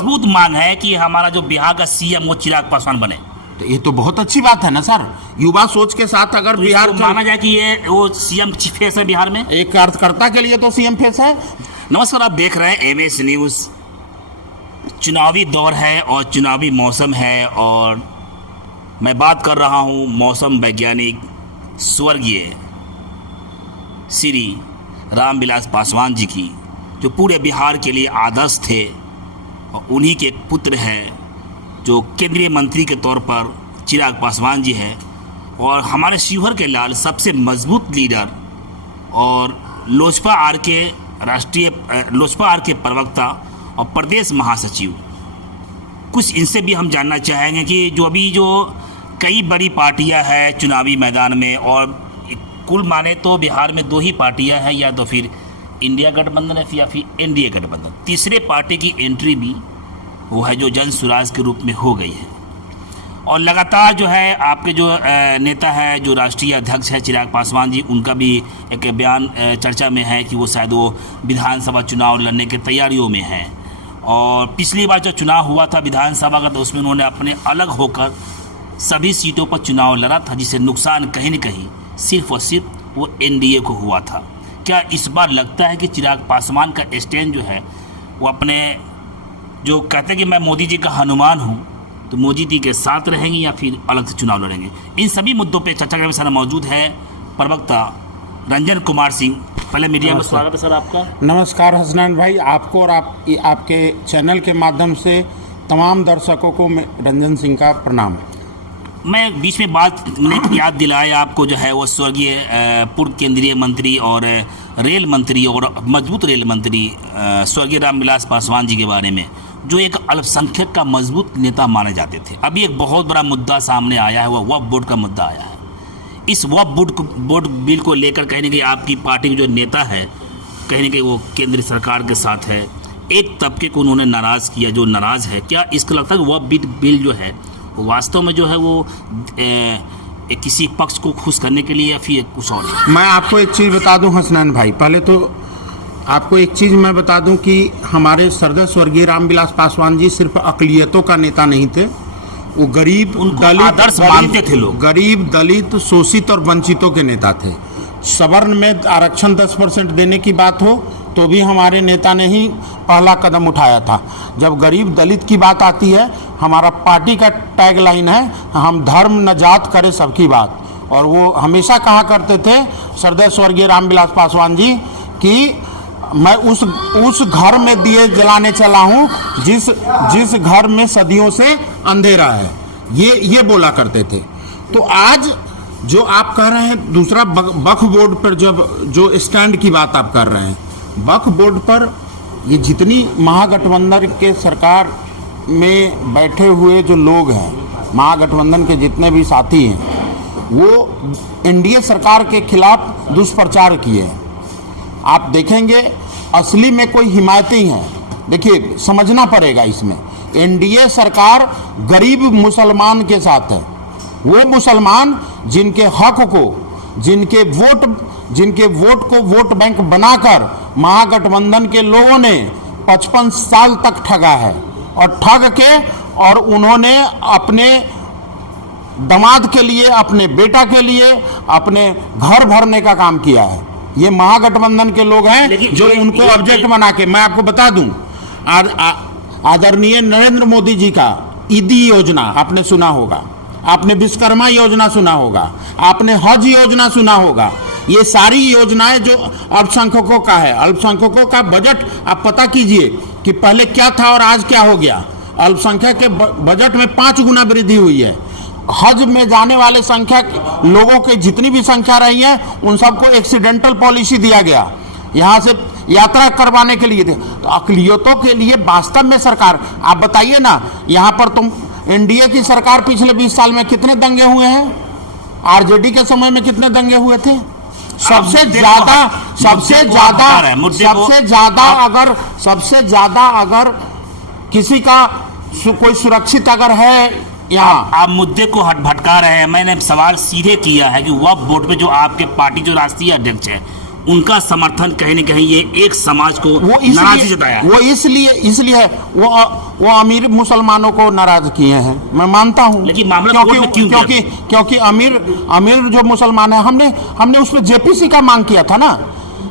मजबूत मांग है कि हमारा जो बिहार का सीएम वो चिराग पासवान बने। तो ये तो बहुत अच्छी बात है ना सर, युवा सोच के साथ अगर तो बिहार माना जाए कि ये वो सीएम फेस है बिहार में, एक कार्यकर्ता के लिए तो सीएम फेस है। नमस्कार, आप देख रहे हैं एमएस न्यूज़। चुनावी दौर है और चुनावी मौसम है, और मैं बात कर रहा हूं मौसम वैज्ञानिक स्वर्गीय श्री रामविलास पासवान जी की, जो पूरे बिहार के लिए आदर्श थे, और उन्हीं के एक पुत्र हैं जो केंद्रीय मंत्री के तौर पर चिराग पासवान जी हैं, और हमारे शिवहर के लाल सबसे मजबूत लीडर और लोजपा आर के प्रवक्ता और प्रदेश महासचिव। कुछ इनसे भी हम जानना चाहेंगे कि जो कई बड़ी पार्टियां हैं चुनावी मैदान में, और कुल माने तो बिहार में 2 ही पार्टियां हैं, या तो फिर इंडिया गठबंधन है या फिर एनडीए गठबंधन। तीसरे पार्टी की एंट्री भी वो है जो जन सुराज के रूप में हो गई है। और लगातार जो है आपके जो नेता है, जो राष्ट्रीय अध्यक्ष है चिराग पासवान जी, उनका भी एक बयान चर्चा में है कि वो शायद वो विधानसभा चुनाव लड़ने की तैयारियों में हैं। और पिछली बार जो चुनाव हुआ था विधानसभा का, तो उसमें उन्होंने अपने अलग होकर सभी सीटों पर चुनाव लड़ा था, जिससे नुकसान कहीं न कहीं सिर्फ और सिर्फ वो एनडीए को हुआ था। क्या इस बार लगता है कि चिराग पासवान का स्टैंड जो है वो अपने, जो कहते हैं कि मैं मोदी जी का हनुमान हूँ, तो मोदी जी के साथ रहेंगे या फिर अलग से चुनाव लड़ेंगे? इन सभी मुद्दों पे चर्चा करने में सर मौजूद है प्रवक्ता रंजन कुमार सिंह। पहले मीडिया में स्वागत है सर आपका। नमस्कार हसनैन भाई, आपको और आपके चैनल के माध्यम से तमाम दर्शकों को रंजन सिंह का प्रणाम। मैं बीच में बात याद दिलाया आपको, जो है वो स्वर्गीय पूर्व केंद्रीय मंत्री और रेल मंत्री और मजबूत रेल मंत्री स्वर्गीय रामविलास पासवान जी के बारे में, जो एक अल्पसंख्यक का मजबूत नेता माने जाते थे। अभी एक बहुत बड़ा मुद्दा सामने आया है, वह वक्फ बोर्ड का मुद्दा आया है। इस वक्फ बोर्ड बिल को लेकर कहीं न कहीं आपकी पार्टी के जो नेता है, कहीं न कहीं वो केंद्र सरकार के साथ है। एक तबके को उन्होंने नाराज़ किया, जो नाराज़ है। क्या इसको लगता है कि वक्फ बिल जो है वो वास्तव में जो है वो किसी पक्ष को खुश करने के लिए या फिर कुछ और है? मैं आपको एक चीज़ बता दूं हसनैन भाई, पहले तो आपको एक चीज़ मैं बता दूं कि हमारे सरदार स्वर्गीय रामविलास पासवान जी सिर्फ अक़लियतों का नेता नहीं थे, वो गरीब दलित आदर्श मानते थे लोग, गरीब दलित शोषित और वंचितों के नेता थे। सवर्ण में आरक्षण 10% देने की बात हो तो भी हमारे नेता ने ही पहला कदम उठाया था। जब गरीब दलित की बात आती है, हमारा पार्टी का टैगलाइन है, हम धर्म न जात करे सबकी बात। और वो हमेशा कहा करते थे सरदार स्वर्गीय रामविलास पासवान जी कि मैं उस घर में दिए जलाने चला हूँ जिस घर में सदियों से अंधेरा है, ये बोला करते थे। तो आज जो आप कह रहे हैं दूसरा वक्फ बोर्ड पर जो स्टैंड की बात आप कर रहे हैं, वक्फ बोर्ड पर ये जितनी महागठबंधन के सरकार में बैठे हुए जो लोग हैं, महागठबंधन के जितने भी साथी हैं, वो एनडीए सरकार के खिलाफ दुष्प्रचार किए हैं। आप देखेंगे असली में कोई हिमायती है। देखिए, समझना पड़ेगा इसमें, एनडीए सरकार गरीब मुसलमान के साथ है। वो मुसलमान जिनके हक को, जिनके वोट को वोट बैंक बनाकर महागठबंधन के लोगों ने 55 साल तक ठगा है, और ठग के और उन्होंने अपने दामाद के लिए, अपने बेटा के लिए, अपने घर भरने का काम किया है। ये महागठबंधन के लोग हैं जो उनको ऑब्जेक्ट बना के, मैं आपको बता दूं, आदरणीय नरेंद्र मोदी जी का ईदी योजना आपने सुना होगा, आपने विश्वकर्मा योजना सुना होगा, आपने हज योजना सुना होगा। ये सारी योजनाएं जो अल्पसंख्यकों का है, अल्पसंख्यकों का बजट आप पता कीजिए कि पहले क्या था और आज क्या हो गया। अल्पसंख्यक के बजट में 5 गुना वृद्धि हुई है। हज में जाने वाले संख्या लोगों की जितनी भी संख्या रही है, उन सबको एक्सीडेंटल पॉलिसी दिया गया, यहाँ से यात्रा करवाने के लिए। तो अक़लियतों के लिए वास्तव में सरकार, आप बताइए ना, यहाँ पर तुम एनडीए की सरकार पिछले 20 साल में कितने दंगे हुए हैं? आरजेडी के समय में कितने दंगे हुए थे? सबसे ज्यादा अगर किसी का कोई सुरक्षित अगर है यहाँ, आप मुद्दे को भटका रहे हैं। मैंने सवाल सीधे किया है कि वक्फ बोर्ड पे जो आपके पार्टी जो राष्ट्रीय अध्यक्ष है उनका समर्थन कहीं न कहीं ये एक समाज को वो नाराजगी जताया है। वो इसलिए है, वो अमीर मुसलमानों को नाराज किए हैं, मैं मानता हूँ। लेकिन मामला कोर्ट में क्यों गया? क्योंकि अमीर जो मुसलमान है, हमने उस पर जेपीसी का मांग किया था ना,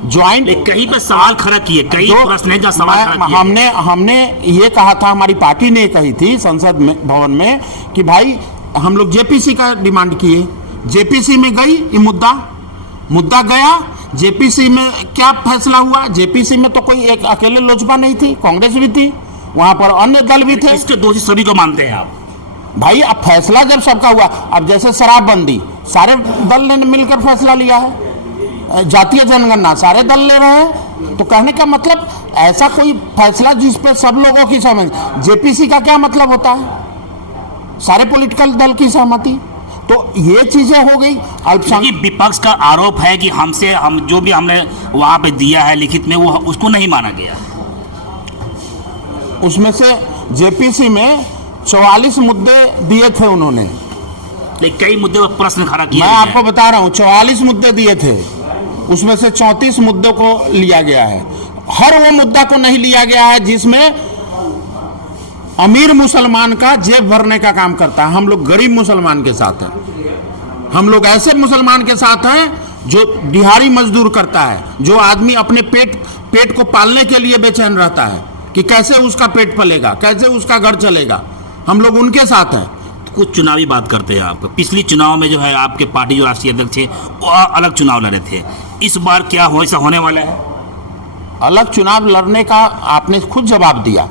ज्वाइंट। कहीं पे सवाल खड़ा किए, कई प्रश्न है जहाँ सवाल खड़ा किए। हमने ये कहा था, हमारी पार्टी ने कही थी संसद भवन में कि भाई हम लोग जेपीसी का डिमांड किए। जेपीसी में गई ये मुद्दा गया। जेपीसी में क्या फैसला हुआ? जेपीसी में तो कोई एक अकेले लोजपा नहीं थी, कांग्रेस भी थी, वहां पर अन्य दल भी थे। इसके दोषी सभी को मानते हैं आप? भाई अब फैसला जब सबका हुआ, अब जैसे शराबबंदी सारे दल ने मिलकर फैसला लिया है, जातीय जनगणना सारे दल ले रहे हैं, तो कहने का मतलब ऐसा कोई फैसला जिस पर सब लोगों की समझ, जेपीसी का क्या मतलब होता है? सारे पॉलिटिकल दल की सहमति। तो ये चीजें हो गई। अल्पसंख्यक विपक्ष का आरोप है कि हम जो भी हमने वहां पे दिया है लिखित में, वो उसको नहीं माना गया। उसमें से जेपीसी में 44 मुद्दे दिए थे उन्होंने, लेकिन कई मुद्दे पर प्रश्न खड़ा किए। मैं आपको बता रहा हूँ, 44 मुद्दे दिए थे, उसमें से 34 मुद्दों को लिया गया है। हर वो मुद्दा को नहीं लिया गया है जिसमें अमीर मुसलमान का जेब भरने का काम करता है। हम लोग गरीब मुसलमान के साथ हैं, हम लोग ऐसे मुसलमान के साथ हैं जो दिहाड़ी मजदूर करता है, जो आदमी अपने पेट को पालने के लिए बेचैन रहता है कि कैसे उसका पेट पलेगा, कैसे उसका घर चलेगा। हम लोग उनके साथ हैं। कुछ चुनावी बात करते हैं आप। पिछली चुनाव में जो है आपके पार्टी जो राष्ट्रीय अध्यक्ष थे वो अलग चुनाव लड़े थे, इस बार क्या ऐसा होने वाला है? अलग चुनाव लड़ने का आपने खुद जवाब दिया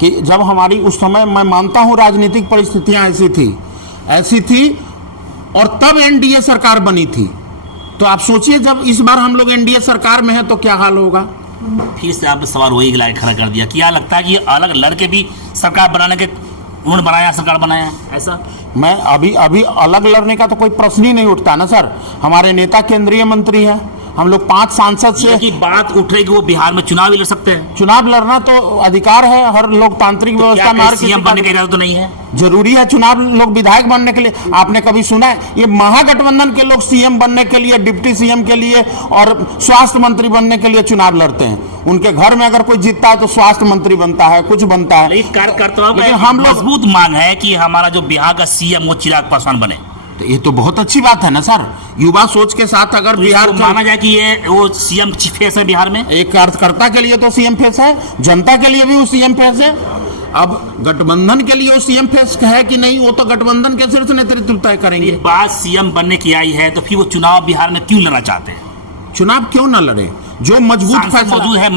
कि जब हमारी उस समय, मैं मानता हूं राजनीतिक परिस्थितियां ऐसी थी और तब एनडीए सरकार बनी थी। तो आप सोचिए जब इस बार हम लोग एनडीए सरकार में हैं तो क्या हाल होगा। फिर से आपने सवाल वही लायक खड़ा कर दिया। क्या लगता है कि अलग लड़के भी सरकार बनाने के उन्होंने बनाया, सरकार बनाया ऐसा? मैं अभी अलग लड़ने का तो कोई प्रश्न ही नहीं उठता ना सर। हमारे नेता केंद्रीय मंत्री हैं, हम लोग 5 सांसद से की बात उठ रही कि वो बिहार में चुनाव भी लड़ सकते हैं। चुनाव लड़ना तो अधिकार है हर लोकतांत्रिक व्यवस्था में। सीएम बनने का इरादा तो नहीं है? जरूरी है चुनाव, लोग विधायक बनने के लिए। आपने कभी सुना है ये महागठबंधन के लोग सीएम बनने के लिए, डिप्टी सीएम के लिए और स्वास्थ्य मंत्री बनने के लिए चुनाव लड़ते हैं? उनके घर में अगर कोई जीतता है तो स्वास्थ्य मंत्री बनता है, कुछ बनता है। लेकिन कार्यकर्ताओं की हम मजबूत मांग है कि हमारा जो बिहार का सीएम वो चिराग पासवान बने। तो ये तो बहुत अच्छी बात है ना सर। युवा सोच के साथ अगर बिहार माना जाए कि ये वो सीएम फेस है बिहार में, एक कार्यकर्ता के लिए तो सीएम फेस है, जनता के लिए भी वो सीएम फेस है। अब गठबंधन के लिए वो सीएम फेस है कि नहीं, वो तो गठबंधन के शीर्ष नेतृत्व तय करेंगे। बात सीएम बनने की आई है तो फिर वो चुनाव बिहार में क्यों लड़ना चाहते हैं? चुनाव क्यों ना लड़े? जो मजबूत फैसला मौजूद है,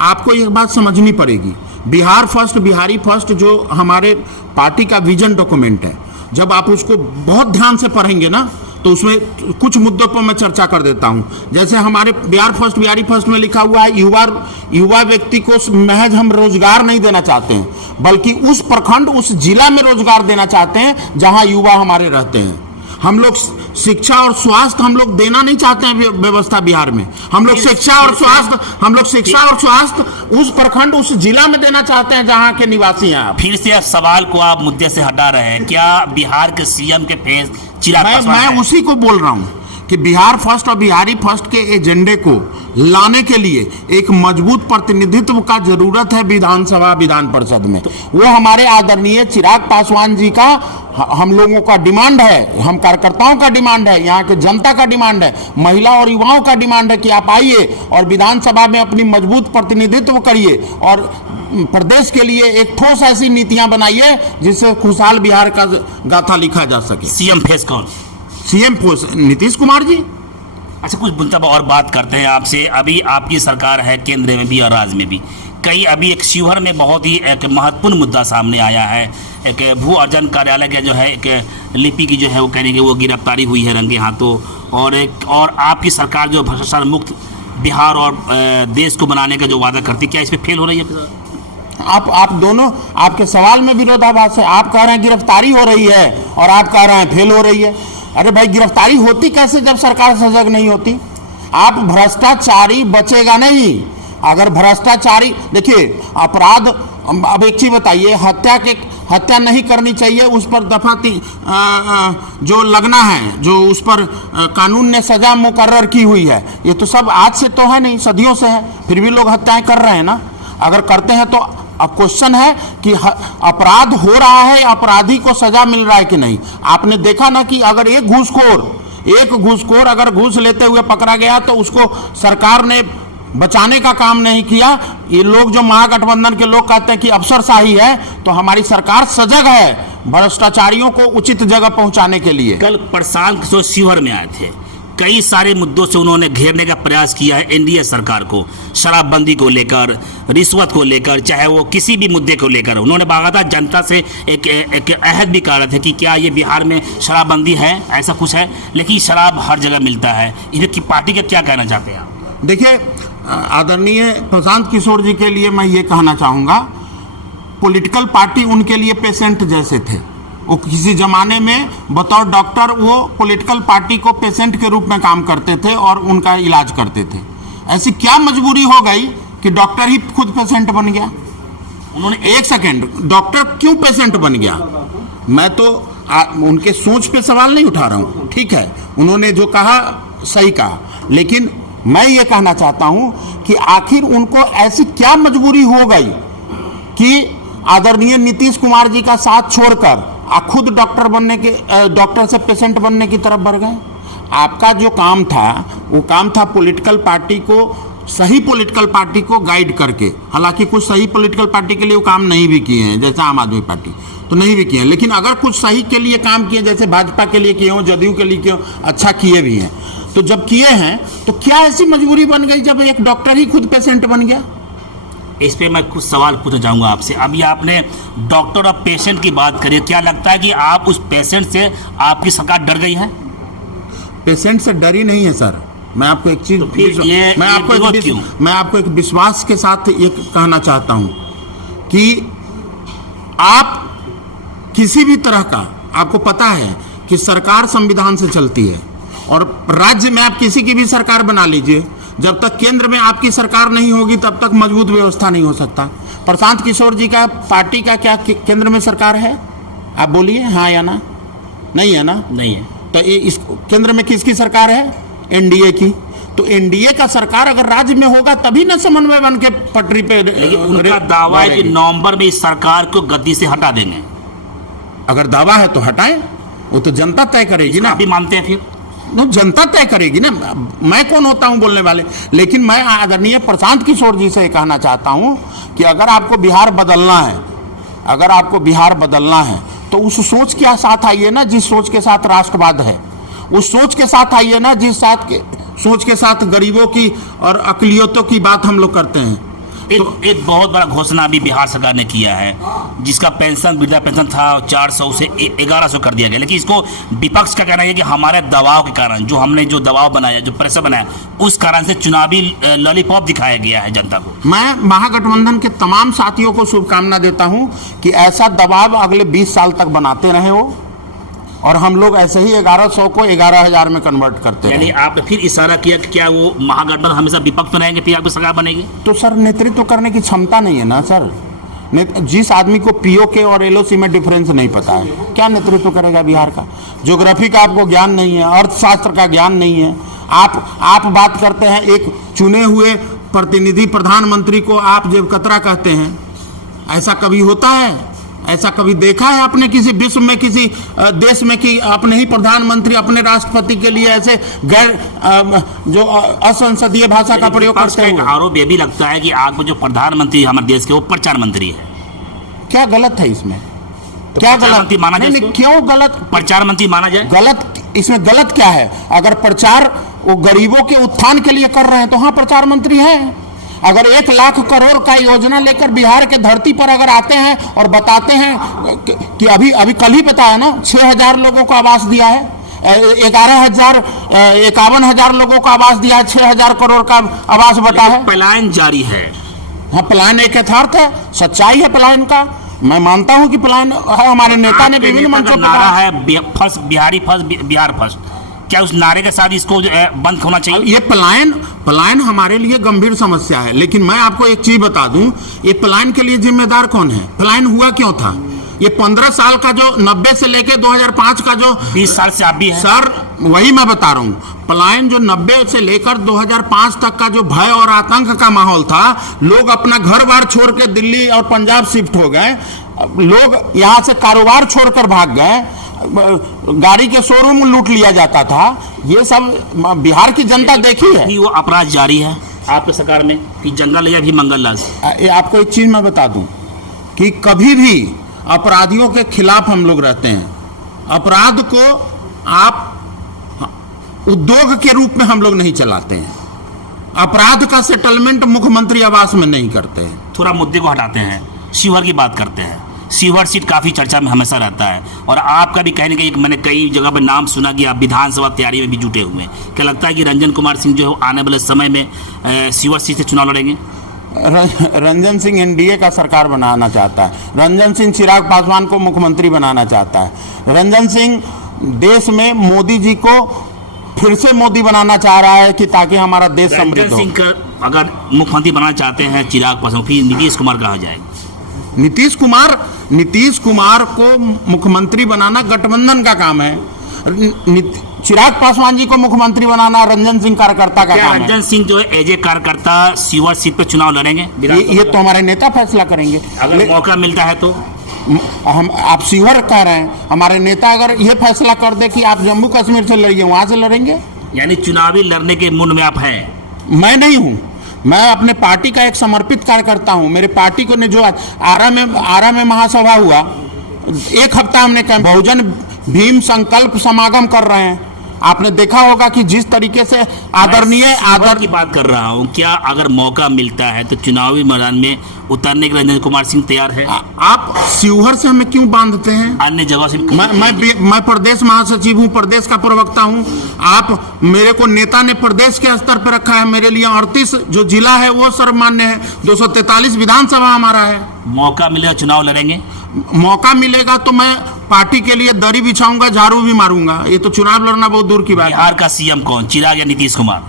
आपको एक बात समझनी पड़ेगी। बिहार फर्स्ट, बिहारी फर्स्ट जो हमारे पार्टी का विजन डॉक्यूमेंट है, जब आप उसको बहुत ध्यान से पढ़ेंगे ना तो उसमें कुछ मुद्दों पर मैं चर्चा कर देता हूं। जैसे हमारे बिहार फर्स्ट, बिहारी फर्स्ट में लिखा हुआ है युवा व्यक्ति को महज हम रोजगार नहीं देना चाहते हैं, बल्कि उस प्रखंड, उस जिला में रोजगार देना चाहते हैं जहां युवा हमारे रहते हैं। हम लोग शिक्षा और स्वास्थ्य हम लोग देना नहीं चाहते हैं व्यवस्था बिहार में। हम लोग शिक्षा और स्वास्थ्य उस प्रखंड, उस जिला में देना चाहते हैं जहां के निवासी हैं। फिर से सवाल को आप मुद्दे से हटा रहे हैं। क्या बिहार के सीएम के फेस चिराग पासवान है? मैं उसी को बोल रहा हूं कि बिहार फर्स्ट और बिहारी फर्स्ट के एजेंडे को लाने के लिए एक मजबूत प्रतिनिधित्व का जरूरत है विधानसभा, विधान परिषद में। वो हमारे आदरणीय चिराग पासवान जी का हम लोगों का डिमांड है, हम कार्यकर्ताओं का डिमांड है, यहाँ के जनता का डिमांड है, महिला और युवाओं का डिमांड है कि आप आइए और विधानसभा में अपनी मजबूत प्रतिनिधित्व करिए और प्रदेश के लिए एक ठोस ऐसी नीतियां बनाइए जिससे खुशहाल बिहार का गाथा लिखा जा सके। सीएम फेस कौन? सीएम नीतीश कुमार जी। अच्छा, कुछ मुद्दा और बात करते हैं आपसे। अभी आपकी सरकार है केंद्र में भी और राज्य में भी। कई अभी एक शिवहर में बहुत ही एक महत्वपूर्ण मुद्दा सामने आया है। एक भू अर्जन कार्यालय का जो है एक लिपि की जो है वो कहने की वो गिरफ्तारी हुई है रंगे हाथों। और आपकी सरकार जो भ्रष्टाचार मुक्त बिहार और देश को बनाने का जो वादा करती, क्या इस पर फेल हो रही है? आप दोनों, आपके सवाल में विरोधाभास है। आप कह रहे हैं गिरफ्तारी हो रही है और आप कह रहे हैं फेल हो रही है। अरे भाई, गिरफ्तारी होती कैसे जब सरकार सजग नहीं होती? आप भ्रष्टाचारी बचेगा नहीं। अगर भ्रष्टाचारी, देखिए, अपराध अब एक चीज बताइए, हत्या नहीं करनी चाहिए, उस पर जो लगना है, जो उस पर कानून ने सजा मुकर्रर की हुई है, ये तो सब आज से तो है नहीं, सदियों से है, फिर भी लोग हत्याएं कर रहे हैं ना। अगर करते हैं तो अब क्वेश्चन है कि अपराध हो रहा है, अपराधी को सजा मिल रहा है कि नहीं। आपने देखा ना कि अगर एक घूसखोर अगर घूस लेते हुए पकड़ा गया तो उसको सरकार ने बचाने का काम नहीं किया। ये लोग जो महागठबंधन के लोग कहते हैं कि अफसरशाही है, तो हमारी सरकार सजग है भ्रष्टाचारियों को उचित जगह पहुंचाने के लिए। कल प्रशांत किशोर शिवहर में आए थे, कई सारे मुद्दों से उन्होंने घेरने का प्रयास किया है एनडीए सरकार को, शराबबंदी को लेकर, रिश्वत को लेकर, चाहे वो किसी भी मुद्दे को लेकर। उन्होंने बाकायदा जनता से एक अहद भी कहा था कि क्या ये बिहार में शराबबंदी है, ऐसा कुछ है, लेकिन शराब हर जगह मिलता है। इसकी पार्टी का क्या कहना चाहते हैं आप? देखिए, आदरणीय प्रशांत किशोर जी के लिए मैं ये कहना चाहूँगा, पॉलिटिकल पार्टी उनके लिए पेशेंट जैसे थे। वो किसी ज़माने में बतौर डॉक्टर वो पॉलिटिकल पार्टी को पेशेंट के रूप में काम करते थे और उनका इलाज करते थे। ऐसी क्या मजबूरी हो गई कि डॉक्टर ही खुद पेशेंट बन गया? उन्होंने एक सेकेंड, डॉक्टर क्यों पेशेंट बन गया? मैं तो उनके सोच पे सवाल नहीं उठा रहा हूँ, ठीक है, उन्होंने जो कहा सही कहा, लेकिन मैं ये कहना चाहता हूं कि आखिर उनको ऐसी क्या मजबूरी हो गई कि आदरणीय नीतीश कुमार जी का साथ छोड़कर खुद डॉक्टर से पेशेंट बनने की तरफ बढ़ गए। आपका जो काम था वो काम था पॉलिटिकल पार्टी को, सही पॉलिटिकल पार्टी को गाइड करके। हालांकि कुछ सही पॉलिटिकल पार्टी के लिए वो काम नहीं भी किए हैं, जैसे आम आदमी पार्टी तो नहीं भी किए हैं, लेकिन अगर कुछ सही के लिए काम किए, जैसे भाजपा के लिए किए हों, जदयू के लिए किए हों, अच्छा किए भी हैं। तो जब किए हैं तो क्या ऐसी मजबूरी बन गई जब एक डॉक्टर ही खुद पेशेंट बन गया? इस पे मैं कुछ सवाल पूछना चाहूँगा आपसे। अभी आपने डॉक्टर और पेशेंट की बात करी, क्या लगता है कि आप उस पेशेंट से आपकी सरकार डर गई है? पेशेंट से डरी नहीं है सर। मैं आपको एक चीज, मैं आपको एक विश्वास के साथ ये कहना चाहता हूँ कि आप किसी भी तरह का, आपको पता है कि सरकार संविधान से चलती है, और राज्य में आप किसी की भी सरकार बना लीजिए, जब तक केंद्र में आपकी सरकार नहीं होगी तब तक मजबूत व्यवस्था नहीं हो सकता। प्रशांत किशोर जी का पार्टी का क्या केंद्र में सरकार है? आप बोलिए हाँ या ना। नहीं है ना? नहीं है। तो ये इस केंद्र में किसकी सरकार है? एनडीए की। तो एनडीए का सरकार अगर राज्य में होगा तभी न समन्वय बन के पटरी पे। लेकिन उनका दावा है कि नवंबर में इस सरकार को गद्दी से हटा देंगे। अगर दावा है तो हटाएं, वो तो जनता तय करेगी ना। अभी मानते हैं फिर तो जनता तय करेगी ना, मैं कौन होता हूं बोलने वाले। लेकिन मैं आदरणीय प्रशांत किशोर जी से कहना चाहता हूं कि अगर आपको बिहार बदलना है तो उस सोच के साथ आइए ना जिस सोच के साथ राष्ट्रवाद है, उस सोच के साथ आइए ना जिस सोच के साथ गरीबों की और अकलियतों की बात हम लोग करते हैं। एक बहुत बड़ा घोषणा अभी बिहार सरकार ने किया है, जिसका पेंशन, वृद्धा पेंशन था 400 से 1100 कर दिया गया। लेकिन इसको विपक्ष का कहना है कि हमारे दबाव के कारण, जो हमने जो दबाव बनाया, जो प्रेशर बनाया, उस कारण से चुनावी लॉलीपॉप दिखाया गया है जनता को। मैं महागठबंधन के तमाम साथियों को शुभकामना देता हूं कि ऐसा दबाव अगले 20 साल तक बनाते रहे हो, और हम लोग ऐसे ही 1100 को 11,000 में कन्वर्ट करते हैं। यानी आपने फिर इशारा किया कि क्या वो महागठबंधन हमेशा विपक्ष में रहेंगे, फिर आपकी सरकार बनेगी? तो सर नेतृत्व करने की क्षमता नहीं है ना सर। जिस आदमी को पीओके और एलओसी में डिफरेंस नहीं पता है, क्या नेतृत्व करेगा बिहार का? ज्योग्राफी का आपको ज्ञान नहीं है, अर्थशास्त्र का ज्ञान नहीं है। आप बात करते हैं एक चुने हुए प्रतिनिधि प्रधानमंत्री को आप जेब कतरा कहते हैं। ऐसा कभी होता है? ऐसा कभी देखा है आपने किसी विश्व में, किसी देश में कि अपने ही प्रधानमंत्री अपने राष्ट्रपति के लिए ऐसे गैर जो असंसदीय भाषा का प्रयोग करते हैं? आरोप ये भी लगता है कि आपको जो प्रधानमंत्री हमारे देश के वो प्रचार मंत्री है। क्या गलत है इसमें? तो क्या गलत माना जाए? क्यों गलत प्रचार मंत्री माना जाए? गलत, इसमें गलत क्या है? अगर प्रचार वो गरीबों के उत्थान के लिए कर रहे हैं तो हाँ प्रचार मंत्री है। अगर 1 लाख करोड़ का योजना लेकर बिहार के धरती पर अगर आते हैं और बताते हैं कि अभी कल ही बताया ना 6,000 लोगों को आवास दिया है, 51,000 लोगों को आवास दिया है, 6,000 करोड़ का आवास बटा है। पलायन जारी है। हाँ, पलायन एक यथार्थ है, सच्चाई है पलायन का। मैं मानता हूं कि पलायन है। हमारे नेता ने विभिन्न मंचों पर नारा है first Bihari first Bihar first. क्या उस नारे के साथ इसको बंद होना चाहिए? ये पलायन हमारे लिए गंभीर समस्या है, लेकिन मैं आपको एक चीज बता दूं, ये पलायन के लिए जिम्मेदार कौन है? पलायन हुआ क्यों था? ये 15 साल का जो 90 से लेके 2005 का जो 20 साल से आप भी हैं सर, वही मैं बता रहा हूँ। पलायन जो 90 से लेकर 2005 तक का जो भय और आतंक का माहौल था, लोग अपना घर बार छोड़ के दिल्ली और पंजाब शिफ्ट हो गए, लोग यहाँ से कारोबार छोड़कर भाग गए, गाड़ी के शोरूम लूट लिया जाता था। ये सब बिहार की जनता देखी है। वो अपराध जारी है आपके सरकार में कि जंगल या भी मंगल राज? आपको एक चीज मैं बता दूं कि कभी भी अपराधियों के खिलाफ हम लोग रहते हैं। अपराध को आप उद्योग के रूप में हम लोग नहीं चलाते हैं। अपराध का सेटलमेंट मुख्यमंत्री आवास में नहीं करते हैं। थोड़ा मुद्दे को हटाते हैं, शिवहर की बात करते हैं। शिवहर सीट काफ़ी चर्चा में हमेशा रहता है और आपका भी कहने का मैंने कई जगह पर नाम सुना कि आप विधानसभा तैयारी में भी जुटे हुए हैं। क्या लगता है कि रंजन कुमार सिंह जो है आने वाले समय में शिवहर सीट से चुनाव लड़ेंगे? रंजन सिंह एनडीए का सरकार बनाना चाहता है। रंजन सिंह चिराग पासवान को मुख्यमंत्री बनाना चाहता है। रंजन सिंह देश में मोदी जी को फिर से मोदी बनाना चाह रहा है कि ताकि हमारा देश समृद्ध हो। रंजन सिंह का अगर मुख्यमंत्री बनाना चाहते हैं चिराग पासवान, फिर नीतीश कुमार कहा जाएगा? नीतीश कुमार को मुख्यमंत्री बनाना गठबंधन का काम है। चिराग पासवान जी को मुख्यमंत्री बनाना रंजन सिंह कार्यकर्ता का काम है। रंजन सिंह जो है एज ए कार्यकर्ता शिवहर सीट पे चुनाव लड़ेंगे? ये तो हमारे नेता फैसला करेंगे। अगर मौका मिलता है तो हम आप शिवहर कह रहे हैं, हमारे नेता अगर ये फैसला कर दे कि आप जम्मू कश्मीर से लड़िए, वहां से लड़ेंगे। यानी चुनावी लड़ने के मूड में आप हैं? मैं नहीं हूं, मैं अपने पार्टी का एक समर्पित कार्यकर्ता हूं। मेरे पार्टी को ने जो आरा में महासभा हुआ, एक हफ्ता हमने बहुजन भीम संकल्प समागम कर रहे हैं। आपने देखा होगा कि जिस तरीके से आदरणीय की बात कर रहा हूं, क्या अगर मौका मिलता है तो चुनावी मैदान में उतरने के लिए रंजन कुमार सिंह तैयार है? आप शिवहर से हमें क्यों बांधते हैं? अन्य जगह से मैं प्रदेश महासचिव हूं, प्रदेश का प्रवक्ता हूं। आप मेरे को नेता ने प्रदेश के स्तर पर रखा है। मेरे लिए 38 जो जिला है वो सर्वमान्य है। 243 विधानसभा हमारा है। मौका मिलेगा चुनाव लड़ेंगे? मौका मिलेगा तो मैं पार्टी के लिए दरी बिछाऊंगा, झाड़ू भी मारूंगा। ये तो चुनाव लड़ना बहुत दूर की बात है। बिहार का सीएम कौन, चिराग या नीतीश कुमार?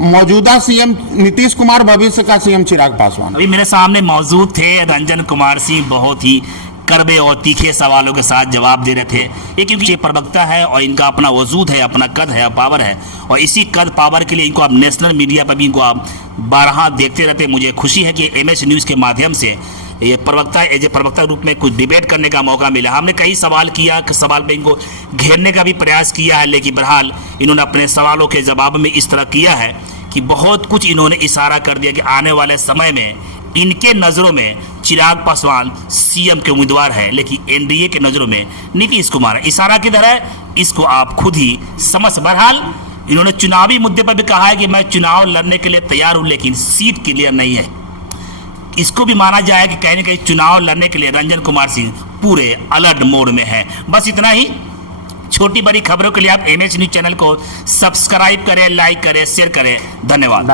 मौजूदा सीएम नीतीश कुमार, भविष्य का सीएम चिराग पासवान। अभी मेरे सामने मौजूद थे रंजन कुमार सिंह, बहुत ही कड़वे और तीखे सवालों के साथ जवाब दे रहे थे। ये क्योंकि ये प्रवक्ता है और इनका अपना वजूद है, अपना कद है, पावर है, और इसी कद पावर के लिए इनको आप नेशनल मीडिया पर भी इनको आप बारहा देखते रहते। मुझे खुशी है कि एमएच न्यूज़ के माध्यम से ये प्रवक्ता एज ए प्रवक्ता रूप में कुछ डिबेट करने का मौका मिला। हमने कई सवाल किया, सवाल पे इनको घेरने का भी प्रयास किया है, लेकिन बहरहाल इन्होंने अपने सवालों के जवाब में इस तरह किया है कि बहुत कुछ इन्होंने इशारा कर दिया कि आने वाले समय में इनके नज़रों में चिराग पासवान सीएम के उम्मीदवार है, लेकिन एनडीए के नज़रों में नीतीश कुमार है। इशारा किधर है इसको आप खुद ही समझ। बहरहाल इन्होंने चुनावी मुद्दे पर भी कहा है कि मैं चुनाव लड़ने के लिए तैयार हूँ, लेकिन सीट क्लियर नहीं है। इसको भी माना जाए कि कहीं न कहीं चुनाव लड़ने के लिए रंजन कुमार सिंह पूरे अलर्ट मोड में है। बस इतना ही। छोटी बड़ी खबरों के लिए आप एमएच न्यूज़ चैनल को सब्सक्राइब करें, लाइक करें, शेयर करें। धन्यवाद।